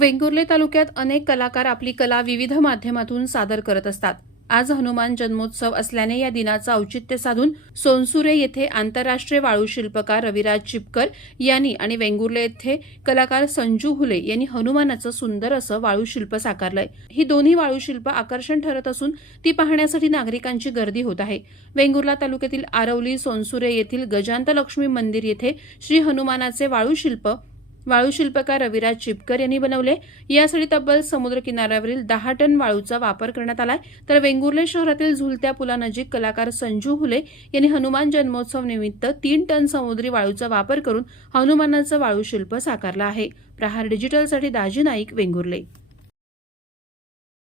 वेंगुर्ले तालुक्यात अनेक कलाकार आपली कला विविध माध्यमातून सादर करत असतात. आज हनुमान जन्मोत्सव असल्याने या दिनाचं औचित्य साधून सोनसुरे येथे आंतरराष्ट्रीय वाळू शिल्पकार रविराज चिपकर यांनी आणि वेंगुर्ले येथे कलाकार संजू हुले यांनी हनुमानाचं सुंदर असं वाळू शिल्प साकारलंय. ही दोन्ही वाळू शिल्प आकर्षण ठरत असून ती पाहण्यासाठी नागरिकांची गर्दी होत आहे. वेंगुर्ला तालुक्यातील आरवली सोनसुरे येथील गजांत लक्ष्मी मंदिर येथे श्री हनुमानाचे वाळू शिल्प वाळू शिल्पकार रविराज चिपकर यांनी बनवले. यासाठी तब्बल समुद्र किनाऱ्यावरील दहा टन वाळूचा वापर करण्यात आलाय. तर वेंगुर्ले शहरातील झुलत्या पुलानजीक कलाकार संजू हुले यांनी हनुमान जन्मोत्सव निमित्त तीन टन समुद्री वाळूचा वापर करून हनुमानाचं वाळू शिल्प साकारलं आहे. प्रहार डिजिटलसाठी दाजी नाईक वेंगुर्ले.